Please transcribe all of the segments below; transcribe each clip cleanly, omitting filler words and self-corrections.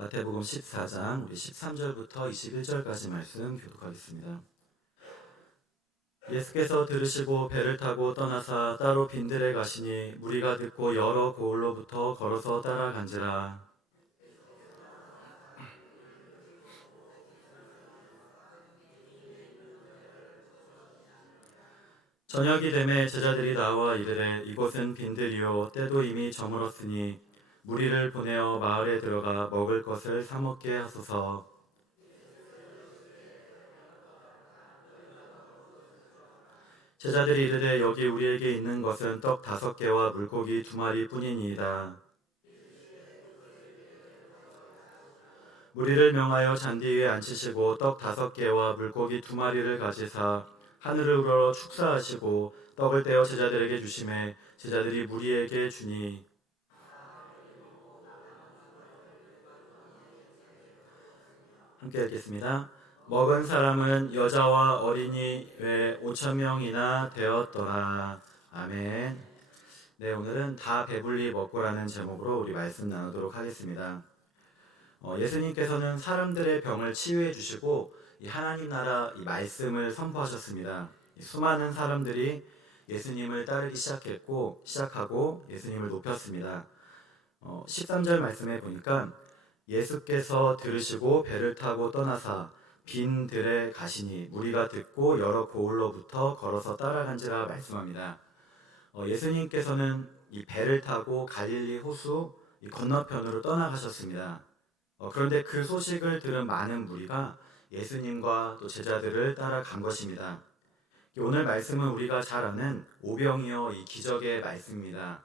마태복음 14장 우리 13절부터 21절까지 말씀 교독하겠습니다. 예수께서 들으시고 배를 타고 떠나사 따로 빈들에 가시니 무리가 듣고 여러 고을로부터 걸어서 따라간지라. 저녁이 되매 제자들이 나와 이르되 이곳은 빈들이요 때도 이미 저물었으니 무리를 보내어 마을에 들어가 먹을 것을 사 먹게 하소서. 제자들이 이르되 여기 우리에게 있는 것은 떡 5개와 물고기 2마리 뿐이니이다. 무리를 명하여 잔디 위에 앉히시고 떡 5개와 물고기 2마리를 가지사 하늘을 우러러 축사하시고 떡을 떼어 제자들에게 주시매 제자들이 무리에게 주니. 함께 읽겠습니다. 먹은 사람은 여자와 어린이 외 5,000명이나 되었더라. 아멘. 네, 오늘은 다 배불리 먹고라는 제목으로 우리 말씀 나누도록 하겠습니다. 예수님께서는 사람들의 병을 치유해 주시고 이 하나님 나라 이 말씀을 선포하셨습니다. 수많은 사람들이 예수님을 따르기 시작하고 예수님을 높였습니다. 13절 말씀에 보니까 예수께서 들으시고 배를 타고 떠나사 빈 들에 가시니 무리가 듣고 여러 고을로부터 걸어서 따라간지라 말씀합니다. 예수님께서는 이 배를 타고 갈릴리 호수 이 건너편으로 떠나가셨습니다. 그런데 그 소식을 들은 많은 무리가 예수님과 또 제자들을 따라간 것입니다. 오늘 말씀은 우리가 잘 아는 오병이어 이 기적의 말씀입니다.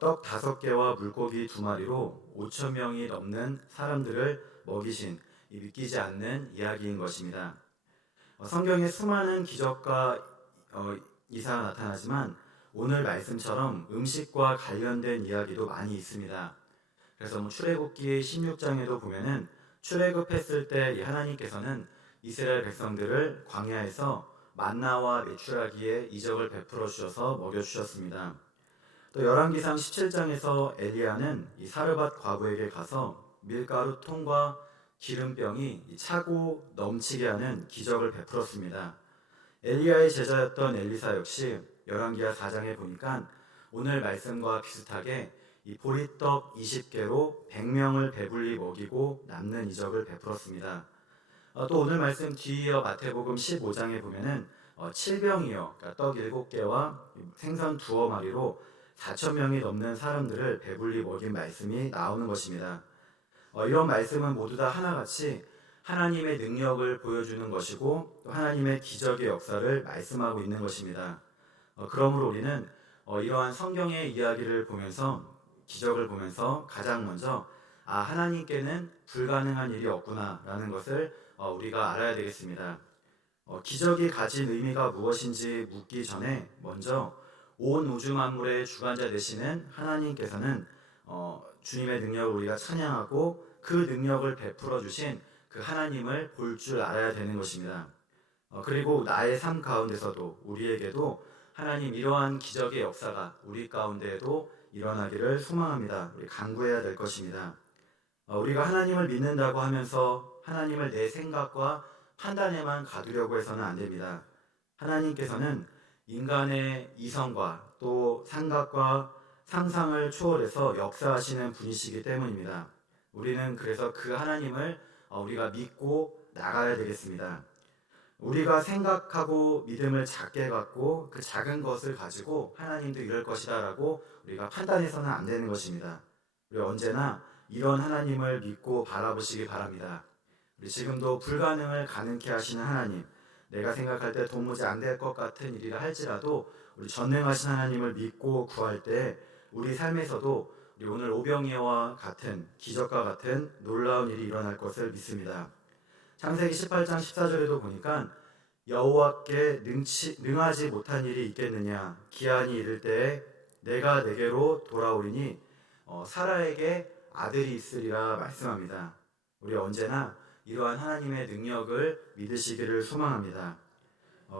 떡 5개와 물고기 2마리로 5,000명이 넘는 사람들을 먹이신 이 믿기지 않는 이야기인 것입니다. 성경에 수많은 기적과 이사가 나타나지만 오늘 말씀처럼 음식과 관련된 이야기도 많이 있습니다. 그래서 출애굽기 16장에도 보면은 출애굽했을 때 하나님께서는 이스라엘 백성들을 광야에서 만나와 메추라기에 이적을 베풀어 주셔서 먹여 주셨습니다. 또 열왕기상 17장에서 엘리야는 이 사르밧 과부에게 가서 밀가루 통과 기름병이 차고 넘치게 하는 기적을 베풀었습니다. 엘리야의 제자였던 엘리사 역시 열왕기하 4장에 보니까 오늘 말씀과 비슷하게 이 보리떡 20개로 100명을 배불리 먹이고 남는 이적을 베풀었습니다. 또 오늘 말씀 뒤이어 마태복음 15장에 보면은 7병이요, 그러니까 떡 7개와 생선 2마리로 4,000명이 넘는 사람들을 배불리 먹인 말씀이 나오는 것입니다. 이런 말씀은 모두 다 하나같이 하나님의 능력을 보여주는 것이고 또 하나님의 기적의 역사를 말씀하고 있는 것입니다. 그러므로 우리는 이러한 성경의 이야기를 보면서 기적을 보면서 가장 먼저 하나님께는 불가능한 일이 없구나라는 것을 우리가 알아야 되겠습니다. 기적이 가진 의미가 무엇인지 묻기 전에 먼저 온 우주 만물의 주관자 되시는 하나님께서는 주님의 능력을 우리가 찬양하고 그 능력을 베풀어 주신 그 하나님을 볼 줄 알아야 되는 것입니다. 그리고 나의 삶 가운데서도 우리에게도 하나님 이러한 기적의 역사가 우리 가운데에도 일어나기를 소망합니다. 우리 간구해야 될 것입니다. 우리가 하나님을 믿는다고 하면서 하나님을 내 생각과 판단에만 가두려고 해서는 안 됩니다. 하나님께서는 인간의 이성과 또 생각과 상상을 초월해서 역사하시는 분이시기 때문입니다. 우리는 그래서 그 하나님을 우리가 믿고 나가야 되겠습니다. 우리가 생각하고 믿음을 작게 갖고 그 작은 것을 가지고 하나님도 이럴 것이다 라고 우리가 판단해서는 안 되는 것입니다. 우리 언제나 이런 하나님을 믿고 바라보시기 바랍니다. 우리 지금도 불가능을 가능케 하시는 하나님, 내가 생각할 때 도무지 안 될 것 같은 일이라 할지라도 우리 전능하신 하나님을 믿고 구할 때 우리 삶에서도 우리 오늘 오병이어와 같은 기적과 같은 놀라운 일이 일어날 것을 믿습니다. 창세기 18장 14절에도 보니까 여호와께 능하지 못한 일이 있겠느냐, 기한이 이를 때에 내가 내게로 돌아오리니 사라에게 아들이 있으리라 말씀합니다. 우리 언제나 이러한 하나님의 능력을 믿으시기를 소망합니다.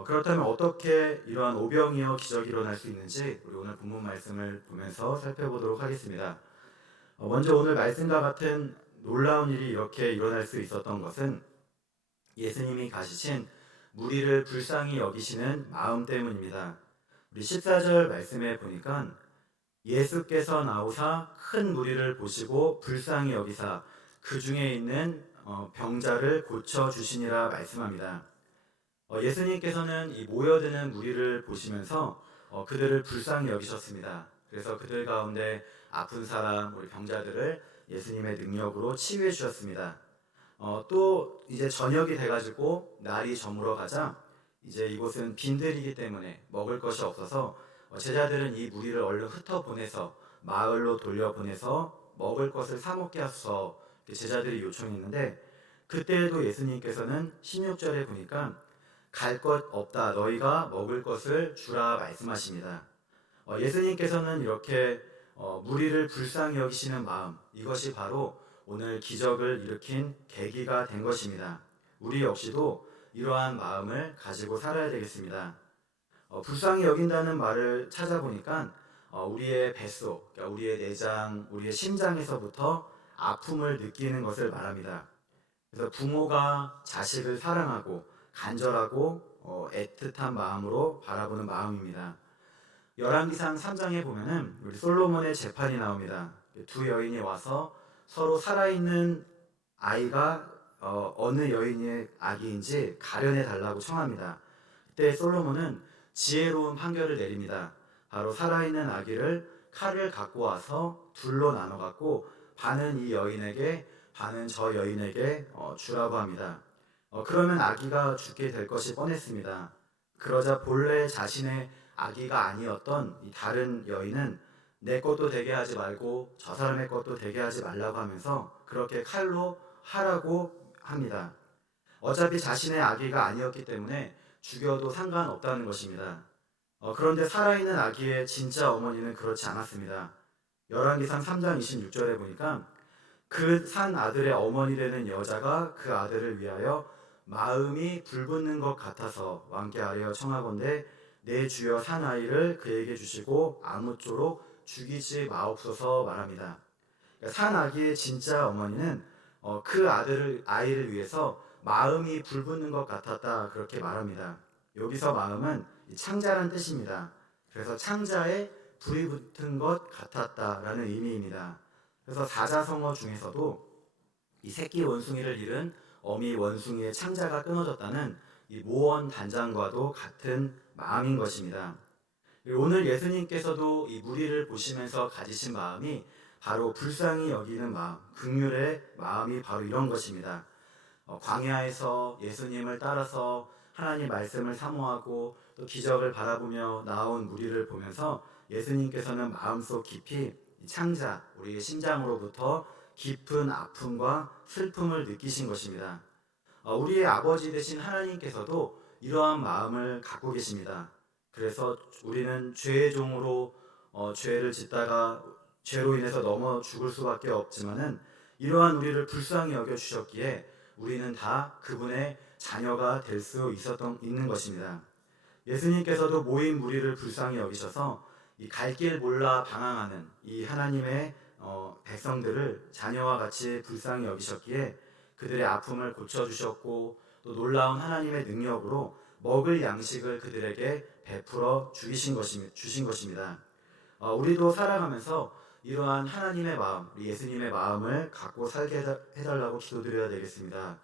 그렇다면 어떻게 이러한 오병이어 기적이 일어날 수 있는지 우리 오늘 본문 말씀을 보면서 살펴보도록 하겠습니다. 먼저 오늘 말씀과 같은 놀라운 일이 이렇게 일어날 수 있었던 것은 예수님이 가지신 무리를 불쌍히 여기시는 마음 때문입니다. 우리 14절 말씀에 보니까 예수께서 나오사 큰 무리를 보시고 불쌍히 여기사 그 중에 있는 병자를 고쳐 주시니라 말씀합니다. 예수님께서는 이 모여드는 무리를 보시면서 그들을 불쌍히 여기셨습니다. 그래서 그들 가운데 아픈 사람, 우리 병자들을 예수님의 능력으로 치유해 주셨습니다. 또 이제 저녁이 돼가지고 날이 저물어 가자 이제 이곳은 빈들이기 때문에 먹을 것이 없어서 제자들은 이 무리를 얼른 흩어 보내서 마을로 돌려 보내서 먹을 것을 사 먹게 하소서 제자들이 요청했는데 그때에도 예수님께서는 16절에 보니까 갈 것 없다 너희가 먹을 것을 주라 말씀하십니다. 예수님께서는 이렇게 무리를 불쌍히 여기시는 마음 이것이 바로 오늘 기적을 일으킨 계기가 된 것입니다. 우리 역시도 이러한 마음을 가지고 살아야 되겠습니다. 불쌍히 여긴다는 말을 찾아보니까 우리의 뱃속, 그러니까 우리의 내장, 우리의 심장에서부터 아픔을 느끼는 것을 말합니다. 그래서 부모가 자식을 사랑하고 간절하고 애틋한 마음으로 바라보는 마음입니다. 열왕기상 3장에 보면은 우리 솔로몬의 재판이 나옵니다. 두 여인이 와서 서로 살아있는 아이가 어느 여인의 아기인지 가려내 달라고 청합니다. 그때 솔로몬은 지혜로운 판결을 내립니다. 바로 살아있는 아기를 칼을 갖고 와서 둘로 나눠 갖고 반은 이 여인에게 반은 저 여인에게 주라고 합니다. 그러면 아기가 죽게 될 것이 뻔했습니다. 그러자 본래 자신의 아기가 아니었던 이 다른 여인은 내 것도 되게 하지 말고 저 사람의 것도 되게 하지 말라고 하면서 그렇게 칼로 하라고 합니다. 어차피 자신의 아기가 아니었기 때문에 죽여도 상관없다는 것입니다. 그런데 살아있는 아기의 진짜 어머니는 그렇지 않았습니다. 열왕기상 3장 26절에 보니까 그 산 아들의 어머니 되는 여자가 그 아들을 위하여 마음이 불붙는 것 같아서 왕께 아뢰어 청하건대 내 주여 산 아이를 그에게 주시고 아무쪼록 죽이지 마옵소서 말합니다. 그러니까 산 아기의 진짜 어머니는 그 아이를 위해서 마음이 불붙는 것 같았다 그렇게 말합니다. 여기서 마음은 창자란 뜻입니다. 그래서 창자에 불이 붙은 것 같았다라는 의미입니다. 그래서 사자성어 중에서도 이 새끼 원숭이를 잃은 어미 원숭이의 창자가 끊어졌다는 이 모원 단장과도 같은 마음인 것입니다. 오늘 예수님께서도 이 무리를 보시면서 가지신 마음이 바로 불쌍히 여기는 마음, 긍휼의 마음이 바로 이런 것입니다. 광야에서 예수님을 따라서 하나님 말씀을 사모하고 또 기적을 바라보며 나온 무리를 보면서 예수님께서는 마음속 깊이 창자, 우리의 심장으로부터 깊은 아픔과 슬픔을 느끼신 것입니다. 우리의 아버지 되신 하나님께서도 이러한 마음을 갖고 계십니다. 그래서 우리는 죄의 종으로 죄를 짓다가 죄로 인해서 넘어 죽을 수밖에 없지만은 이러한 우리를 불쌍히 여겨 주셨기에 우리는 다 그분의 자녀가 될 수 있는 것입니다. 예수님께서도 모인 무리를 불쌍히 여기셔서 이 갈 길 몰라 방황하는 이 하나님의 백성들을 자녀와 같이 불쌍히 여기셨기에 그들의 아픔을 고쳐주셨고 또 놀라운 하나님의 능력으로 먹을 양식을 그들에게 베풀어 주신 것입니다. 우리도 살아가면서 이러한 하나님의 마음, 예수님의 마음을 갖고 살게 해달라고 기도드려야 되겠습니다.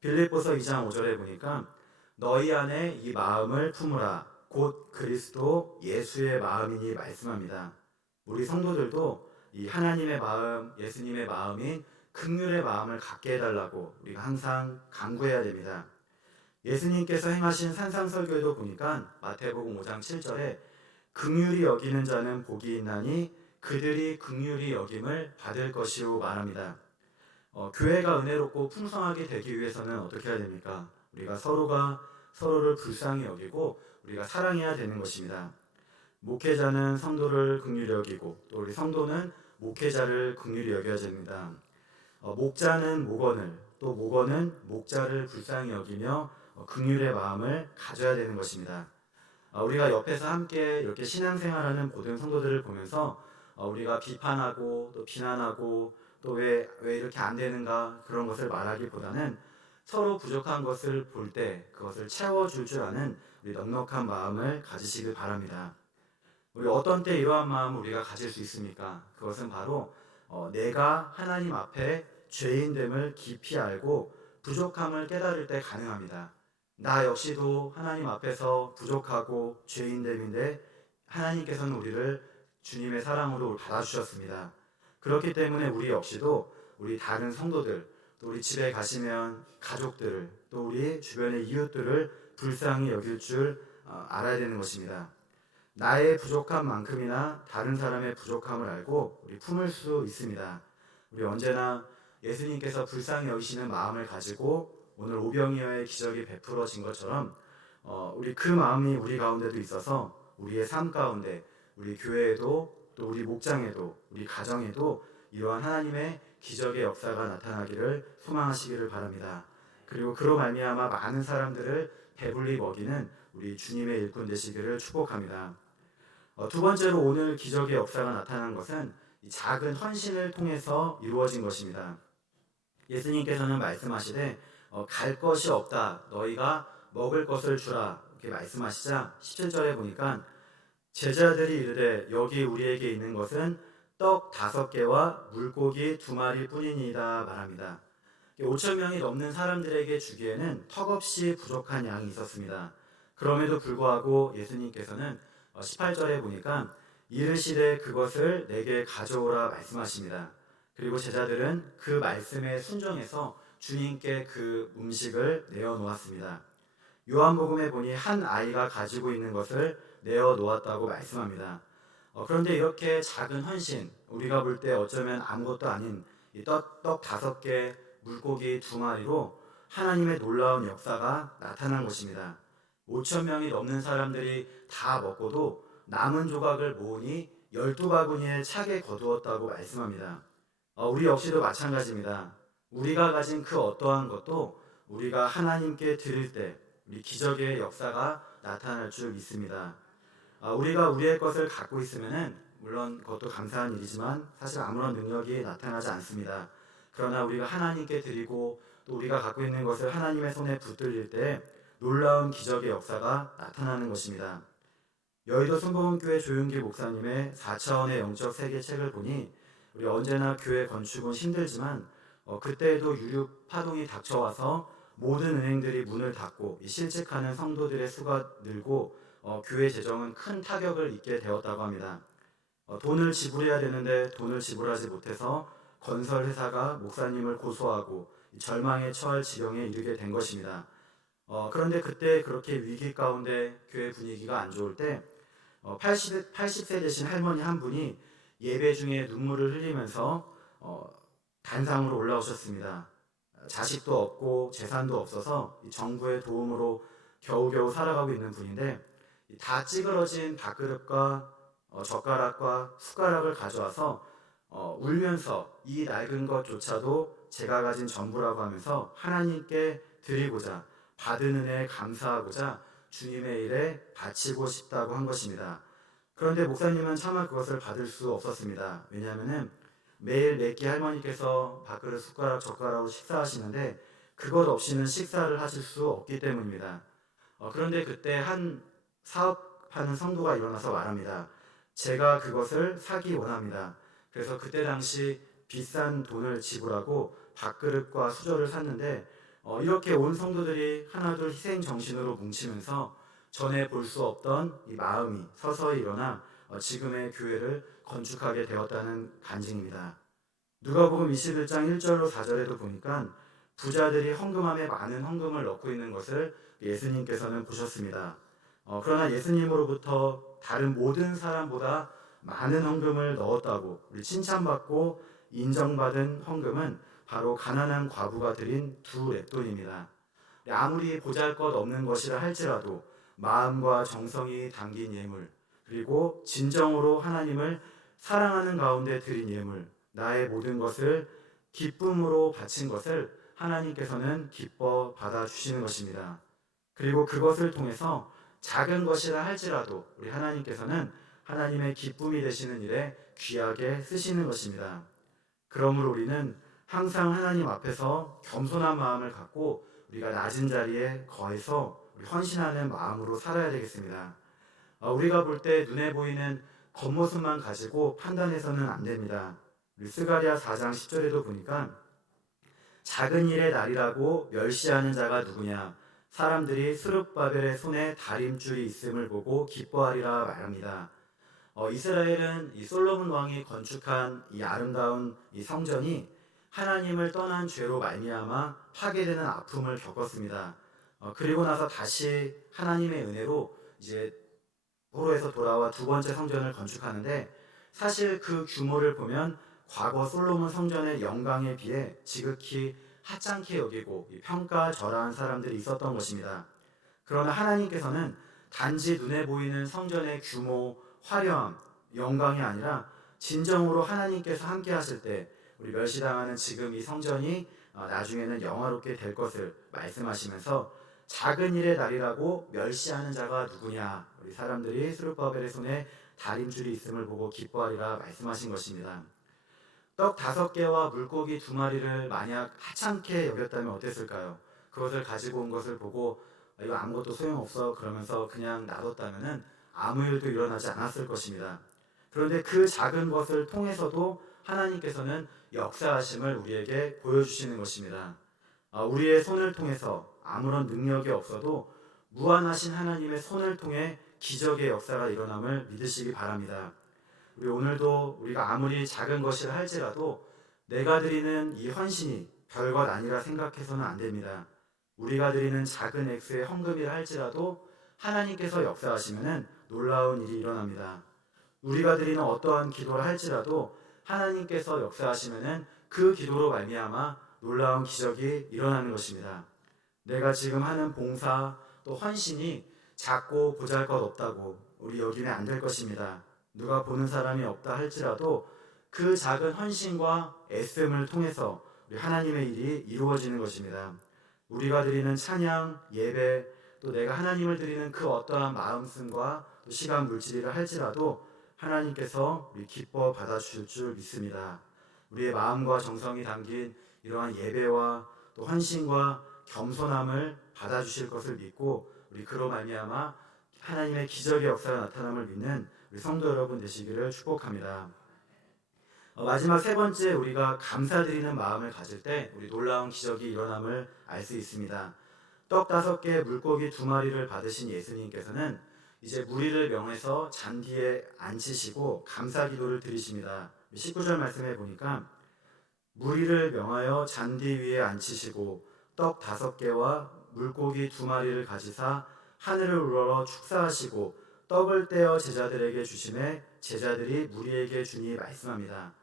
빌립보서 2장 5절에 보니까 너희 안에 이 마음을 품으라 곧 그리스도 예수의 마음이니 말씀합니다. 우리 성도들도 이 하나님의 마음, 예수님의 마음인 긍휼의 마음을 갖게 해달라고 우리가 항상 간구해야 됩니다. 예수님께서 행하신 산상설교에도 보니까 마태복음 5장 7절에 긍휼히 여기는 자는 복이 있나니 그들이 긍휼히 여김을 받을 것이요 말합니다. 교회가 은혜롭고 풍성하게 되기 위해서는 어떻게 해야 됩니까? 우리가 서로가 서로를 불쌍히 여기고 우리가 사랑해야 되는 것입니다. 목회자는 성도를 긍휼히 여기고 또 우리 성도는 목회자를 긍휼히 여겨야 됩니다. 목자는 목원을 또 목원은 목자를 불쌍히 여기며 긍휼의 마음을 가져야 되는 것입니다. 우리가 옆에서 함께 이렇게 신앙생활하는 모든 성도들을 보면서 우리가 비판하고 또 비난하고 또 왜 이렇게 안 되는가 그런 것을 말하기보다는 서로 부족한 것을 볼 때 그것을 채워줄 줄 아는 우리 넉넉한 마음을 가지시길 바랍니다. 우리 어떤 때 이러한 마음을 우리가 가질 수 있습니까? 그것은 바로 내가 하나님 앞에 죄인됨을 깊이 알고 부족함을 깨달을 때 가능합니다. 나 역시도 하나님 앞에서 부족하고 죄인됨인데 하나님께서는 우리를 주님의 사랑으로 받아주셨습니다. 그렇기 때문에 우리 역시도 우리 다른 성도들, 또 우리 집에 가시면 가족들을, 또 우리 주변의 이웃들을 불쌍히 여길 줄 알아야 되는 것입니다. 나의 부족한 만큼이나 다른 사람의 부족함을 알고 우리 품을 수 있습니다. 우리 언제나 예수님께서 불쌍히 여기시는 마음을 가지고 오늘 오병이어의 기적이 베풀어진 것처럼 우리 그 마음이 우리 가운데도 있어서 우리의 삶 가운데 우리 교회에도 또 우리 목장에도 우리 가정에도 이러한 하나님의 기적의 역사가 나타나기를 소망하시기를 바랍니다. 그리고 그로 말미암아 많은 사람들을 배불리 먹이는 우리 주님의 일꾼 되시기를 축복합니다. 두 번째로 오늘 기적의 역사가 나타난 것은 이 작은 헌신을 통해서 이루어진 것입니다. 예수님께서는 말씀하시되 갈 것이 없다 너희가 먹을 것을 주라 이렇게 말씀하시자 17절에 보니까 제자들이 이르되 여기 우리에게 있는 것은 떡 5개와 물고기 2마리 뿐이니이다 말합니다. 5천 명이 넘는 사람들에게 주기에는 턱없이 부족한 양이 있었습니다. 그럼에도 불구하고 예수님께서는 18절에 보니까 이르시되 그것을 내게 가져오라 말씀하십니다. 그리고 제자들은 그 말씀에 순종해서 주님께 그 음식을 내어 놓았습니다. 요한복음에 보니 한 아이가 가지고 있는 것을 내어 놓았다고 말씀합니다. 그런데 이렇게 작은 헌신, 우리가 볼 때 어쩌면 아무것도 아닌 이 떡 5개, 물고기 2마리로 하나님의 놀라운 역사가 나타난 것입니다. 5천 명이 넘는 사람들이 다 먹고도 남은 조각을 모으니 12바구니에 차게 거두었다고 말씀합니다. 우리 역시도 마찬가지입니다. 우리가 가진 그 어떠한 것도 우리가 하나님께 드릴 때 우리 기적의 역사가 나타날 줄 믿습니다. 우리가 우리의 것을 갖고 있으면은 물론 그것도 감사한 일이지만 사실 아무런 능력이 나타나지 않습니다. 그러나 우리가 하나님께 드리고 또 우리가 갖고 있는 것을 하나님의 손에 붙들릴 때 놀라운 기적의 역사가 나타나는 것입니다. 여의도 순복음교회 조윤기 목사님의 4차원의 영적 세계 책을 보니 우리 언제나 교회 건축은 힘들지만 그때에도 유류 파동이 닥쳐와서 모든 은행들이 문을 닫고 실직하는 성도들의 수가 늘고 교회 재정은 큰 타격을 입게 되었다고 합니다. 돈을 지불해야 되는데 돈을 지불하지 못해서 건설 회사가 목사님을 고소하고 절망에 처할 지경에 이르게 된 것입니다. 그런데 그때 그렇게 위기 가운데 교회 분위기가 안 좋을 때 80세 되신 할머니 한 분이 예배 중에 눈물을 흘리면서 단상으로 올라오셨습니다. 자식도 없고 재산도 없어서 정부의 도움으로 겨우겨우 살아가고 있는 분인데 다 찌그러진 밥그릇과 젓가락과 숟가락을 가져와서 울면서 이 낡은 것조차도 제가 가진 전부라고 하면서 하나님께 드리고자 받은 은혜에 감사하고자 주님의 일에 바치고 싶다고 한 것입니다. 그런데 목사님은 차마 그것을 받을 수 없었습니다. 왜냐하면 매일 매끼 할머니께서 밥그릇 숟가락 젓가락으로 식사하시는데 그것 없이는 식사를 하실 수 없기 때문입니다. 그런데 그때 한 사업하는 성도가 일어나서 말합니다. 제가 그것을 사기 원합니다. 그래서 그때 당시 비싼 돈을 지불하고 밥그릇과 수저를 샀는데 이렇게 온 성도들이 하나둘 희생 정신으로 뭉치면서 전에 볼 수 없던 이 마음이 서서히 일어나 지금의 교회를 건축하게 되었다는 간증입니다. 누가복음 21장 1절로 4절에도 보니까 부자들이 헌금함에 많은 헌금을 넣고 있는 것을 예수님께서는 보셨습니다. 그러나 예수님으로부터 다른 모든 사람보다 많은 헌금을 넣었다고 우리 칭찬받고 인정받은 헌금은 바로 가난한 과부가 드린 2렙돈입니다. 아무리 보잘것없는 것이라 할지라도 마음과 정성이 담긴 예물, 그리고 진정으로 하나님을 사랑하는 가운데 드린 예물, 나의 모든 것을 기쁨으로 바친 것을 하나님께서는 기뻐 받아주시는 것입니다. 그리고 그것을 통해서 작은 것이라 할지라도 우리 하나님께서는 하나님의 기쁨이 되시는 일에 귀하게 쓰시는 것입니다. 그러므로 우리는 항상 하나님 앞에서 겸손한 마음을 갖고 우리가 낮은 자리에 거해서 우리 헌신하는 마음으로 살아야 되겠습니다. 우리가 볼 때 눈에 보이는 겉모습만 가지고 판단해서는 안 됩니다. 우리 스가랴 4장 10절에도 보니까 작은 일의 날이라고 멸시하는 자가 누구냐? 사람들이 스룹바벨의 손에 다림줄이 있음을 보고 기뻐하리라 말합니다. 이스라엘은 이 솔로몬 왕이 건축한 이 아름다운 이 성전이 하나님을 떠난 죄로 말미암아 파괴되는 아픔을 겪었습니다. 그리고 나서 다시 하나님의 은혜로 이제 포로에서 돌아와 두 번째 성전을 건축하는데, 사실 그 규모를 보면 과거 솔로몬 성전의 영광에 비해 지극히 하찮게 여기고 평가절하한 사람들이 있었던 것입니다. 그러나 하나님께서는 단지 눈에 보이는 성전의 규모, 화려함, 영광이 아니라 진정으로 하나님께서 함께 하실 때 우리 멸시당하는 지금 이 성전이 나중에는 영화롭게 될 것을 말씀하시면서 작은 일의 날이라고 멸시하는 자가 누구냐? 우리 사람들이 스룹바벨의 손에 다림줄이 있음을 보고 기뻐하리라 말씀하신 것입니다. 떡 5개와 물고기 2마리를 만약 하찮게 여겼다면 어땠을까요? 그것을 가지고 온 것을 보고 이거 아무것도 소용없어 그러면서 그냥 놔뒀다면 아무 일도 일어나지 않았을 것입니다. 그런데 그 작은 것을 통해서도 하나님께서는 역사하심을 우리에게 보여주시는 것입니다. 우리의 손을 통해서 아무런 능력이 없어도 무한하신 하나님의 손을 통해 기적의 역사가 일어남을 믿으시기 바랍니다. 우리 오늘도 우리가 아무리 작은 것이라 할지라도 내가 드리는 이 헌신이 별것 아니라 생각해서는 안 됩니다. 우리가 드리는 작은 액수의 헌금이라 할지라도 하나님께서 역사하시면 놀라운 일이 일어납니다. 우리가 드리는 어떠한 기도를 할지라도 하나님께서 역사하시면 그 기도로 말미암아 놀라운 기적이 일어나는 것입니다. 내가 지금 하는 봉사 또 헌신이 작고 보잘것없다고 우리 여기면 안 될 것입니다. 누가 보는 사람이 없다 할지라도 그 작은 헌신과 애씀을 통해서 우리 하나님의 일이 이루어지는 것입니다. 우리가 드리는 찬양, 예배, 또 내가 하나님을 드리는 그 어떠한 마음씀과 또 시간 물질이라 할지라도 하나님께서 우리 기뻐 받아주실 줄 믿습니다. 우리의 마음과 정성이 담긴 이러한 예배와 또 헌신과 겸손함을 받아주실 것을 믿고 우리 그로 말미암아 하나님의 기적의 역사가 나타남을 믿는 우리 성도 여러분 되시기를 축복합니다. 마지막 3번째, 우리가 감사드리는 마음을 가질 때 우리 놀라운 기적이 일어남을 알 수 있습니다. 떡 5개, 물고기 2마리를 받으신 예수님께서는 이제 무리를 명해서 잔디에 앉히시고 감사 기도를 드리십니다. 19절 말씀에 보니까 무리를 명하여 잔디 위에 앉히시고 떡 5개와 물고기 2마리를 가지사 하늘을 우러러 축사하시고 떡을 떼어 제자들에게 주시매 제자들이 무리에게 주니 말씀합니다.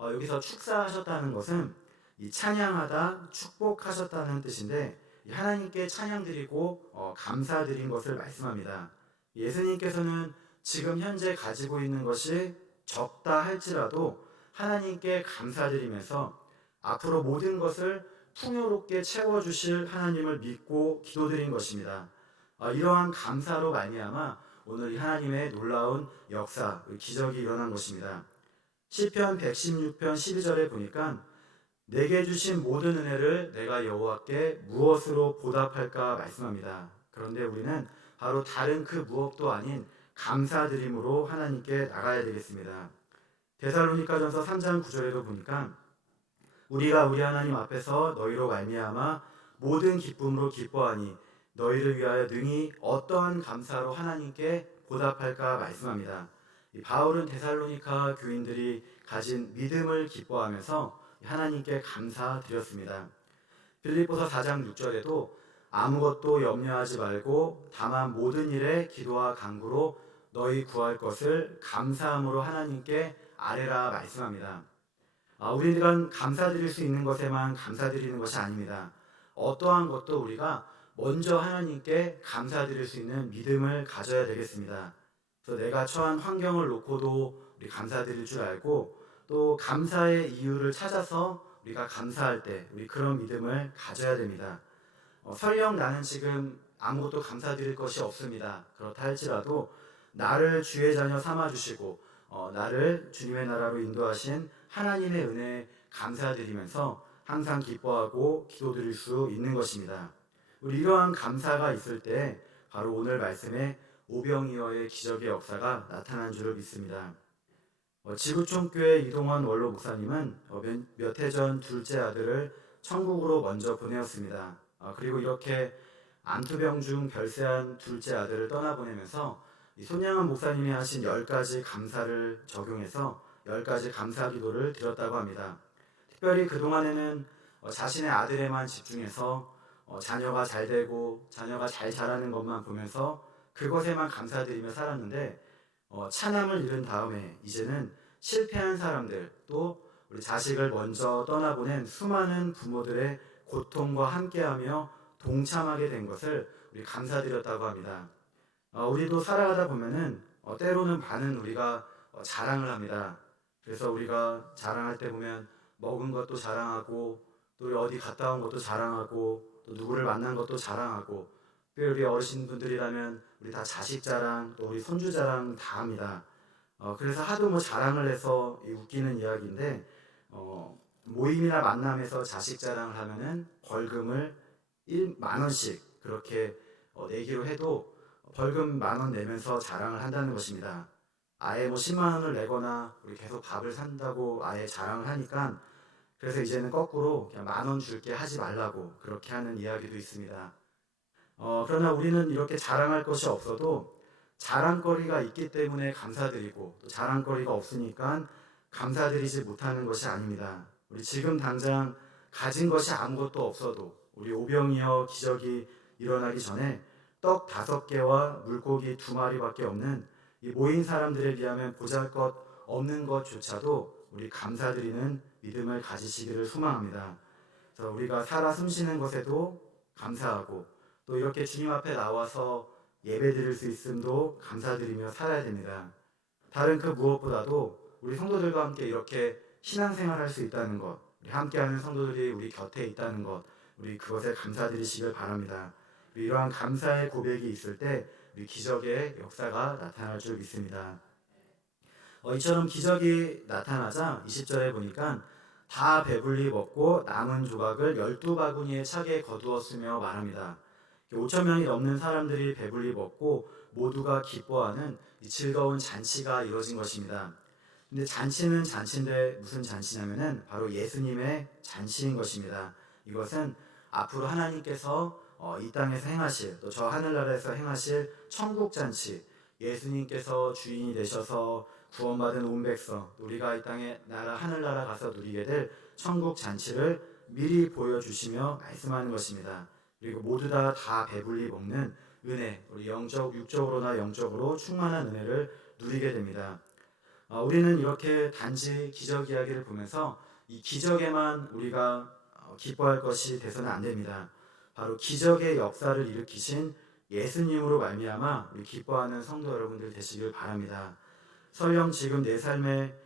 여기서 축사하셨다는 것은 이 찬양하다, 축복하셨다는 뜻인데 하나님께 찬양드리고 감사드린 것을 말씀합니다. 예수님께서는 지금 현재 가지고 있는 것이 적다 할지라도 하나님께 감사드리면서 앞으로 모든 것을 풍요롭게 채워주실 하나님을 믿고 기도드린 것입니다. 이러한 감사로 말미암아 오늘 이 하나님의 놀라운 역사, 기적이 일어난 것입니다. 시편 116편 12절에 보니까 내게 주신 모든 은혜를 내가 여호와께 무엇으로 보답할까 말씀합니다. 그런데 우리는 바로 다른 그 무엇도 아닌 감사드림으로 하나님께 나가야 되겠습니다. 데살로니가전서 3장 9절에도 보니까 우리가 우리 하나님 앞에서 너희로 말미암아 모든 기쁨으로 기뻐하니 너희를 위하여 능히 어떠한 감사로 하나님께 보답할까 말씀합니다. 바울은 데살로니가 교인들이 가진 믿음을 기뻐하면서 하나님께 감사드렸습니다. 빌립보서 4장 6절에도 아무것도 염려하지 말고 다만 모든 일에 기도와 간구로 너희 구할 것을 감사함으로 하나님께 아뢰라 말씀합니다. 우리가 감사드릴 수 있는 것에만 감사드리는 것이 아닙니다. 어떠한 것도 우리가 먼저 하나님께 감사드릴 수 있는 믿음을 가져야 되겠습니다. 그래서 내가 처한 환경을 놓고도 우리 감사드릴 줄 알고 또 감사의 이유를 찾아서 우리가 감사할 때 우리 그런 믿음을 가져야 됩니다. 설령 나는 지금 아무것도 감사드릴 것이 없습니다. 그렇다 할지라도 나를 주의 자녀 삼아주시고 나를 주님의 나라로 인도하신 하나님의 은혜에 감사드리면서 항상 기뻐하고 기도드릴 수 있는 것입니다. 우리 이러한 감사가 있을 때 바로 오늘 말씀에 오병이어의 기적의 역사가 나타난 줄을 믿습니다. 지구촌교회 이동환 원로 목사님은 몇 해 전 둘째 아들을 천국으로 먼저 보내었습니다. 그리고 이렇게 안투병 중 별세한 둘째 아들을 떠나보내면서 이 손양은 목사님이 하신 10가지 감사를 적용해서 10가지 감사 기도를 드렸다고 합니다. 특별히 그동안에는 자신의 아들에만 집중해서 자녀가 잘 되고 자녀가 잘 자라는 것만 보면서 그것에만 감사드리며 살았는데 차남을 잃은 다음에 이제는 실패한 사람들, 또 우리 자식을 먼저 떠나보낸 수많은 부모들의 고통과 함께하며 동참하게 된 것을 우리 감사드렸다고 합니다. 우리도 살아가다 보면은 때로는 반은 우리가 자랑을 합니다. 그래서 우리가 자랑할 때 보면 먹은 것도 자랑하고, 또 우리 어디 갔다 온 것도 자랑하고, 또 누구를 만난 것도 자랑하고, 우리 어르신분들이라면 우리 다 자식 자랑, 또 우리 손주 자랑 다 합니다. 그래서 하도 뭐 자랑을 해서 웃기는 이야기인데, 모임이나 만남에서 자식 자랑을 하면은 벌금을 1만 원씩 그렇게 내기로 해도 벌금 10,000원 내면서 자랑을 한다는 것입니다. 아예 뭐 10만 원을 내거나 우리 계속 밥을 산다고 아예 자랑을 하니까, 그래서 이제는 거꾸로 그냥 10,000원 줄게 하지 말라고 그렇게 하는 이야기도 있습니다. 그러나 우리는 이렇게 자랑할 것이 없어도 자랑거리가 있기 때문에 감사드리고, 또 자랑거리가 없으니까 감사드리지 못하는 것이 아닙니다. 우리 지금 당장 가진 것이 아무것도 없어도 우리 오병이어 기적이 일어나기 전에 떡 5개와 물고기 2마리밖에 없는 이 모인 사람들에 비하면 보잘것 없는 것조차도 우리 감사드리는 믿음을 가지시기를 소망합니다. 그래서 우리가 살아 숨쉬는 것에도 감사하고, 또 이렇게 주님 앞에 나와서 예배드릴 수 있음도 감사드리며 살아야 됩니다. 다른 그 무엇보다도 우리 성도들과 함께 이렇게 신앙생활할 수 있다는 것, 우리 함께하는 성도들이 우리 곁에 있다는 것, 우리 그것에 감사드리시길 바랍니다. 우리 이러한 감사의 고백이 있을 때 우리 기적의 역사가 나타날 줄 믿습니다. 이처럼 기적이 나타나자 20절에 보니까 다 배불리 먹고 남은 조각을 12바구니에 차게 거두었으며 말합니다. 5,000명이 넘는 사람들이 배불리 먹고 모두가 기뻐하는 이 즐거운 잔치가 이루어진 것입니다. 근데 잔치는 잔치인데 무슨 잔치냐면은 바로 예수님의 잔치인 것입니다. 이것은 앞으로 하나님께서 이 땅에서 행하실, 또 저 하늘나라에서 행하실 천국 잔치, 예수님께서 주인이 되셔서 구원받은 온 백성, 우리가 이 땅에 나라 하늘나라 가서 누리게 될 천국 잔치를 미리 보여주시며 말씀하는 것입니다. 그리고 모두 다 배불리 먹는 은혜, 우리 육적으로나 영적으로 충만한 은혜를 누리게 됩니다. 우리는 이렇게 단지 기적 이야기를 보면서 이 기적에만 우리가 기뻐할 것이 돼서는 안 됩니다. 바로 기적의 역사를 일으키신 예수님으로 말미암아 우리 기뻐하는 성도 여러분들 되시길 바랍니다. 설령 지금 내 삶에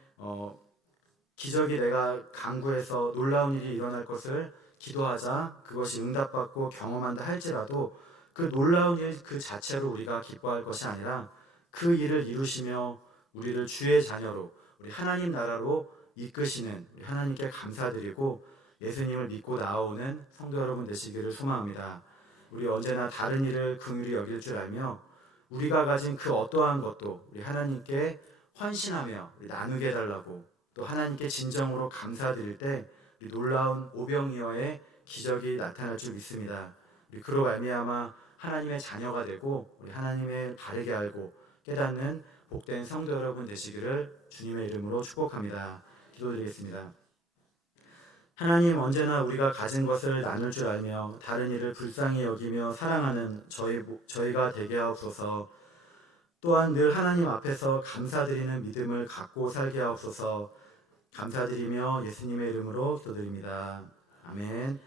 기적이 내가 간구해서 놀라운 일이 일어날 것을 기도하자 그것이 응답받고 경험한다 할지라도 그 놀라운 일 그 자체로 우리가 기뻐할 것이 아니라 그 일을 이루시며 우리를 주의 자녀로 우리 하나님 나라로 이끄시는 우리 하나님께 감사드리고 예수님을 믿고 나아오는 성도 여러분 되시기를 소망합니다. 우리 언제나 다른 일을 긍휼히 여길 줄 알며 우리가 가진 그 어떠한 것도 우리 하나님께 헌신하며 우리 나누게 해달라고, 또 하나님께 진정으로 감사드릴 때 우리 놀라운 오병이어의 기적이 나타날 줄 믿습니다. 우리 그로 말미암아 하나님의 자녀가 되고 우리 하나님을 바르게 알고 깨닫는 복된 성도 여러분 되시기를 주님의 이름으로 축복합니다. 기도드리겠습니다. 하나님, 언제나 우리가 가진 것을 나눌 줄 알며 다른 이를 불쌍히 여기며 사랑하는 저희가 되게 하옵소서. 또한 늘 하나님 앞에서 감사드리는 믿음을 갖고 살게 하옵소서. 감사드리며 예수님의 이름으로 기도드립니다. 아멘.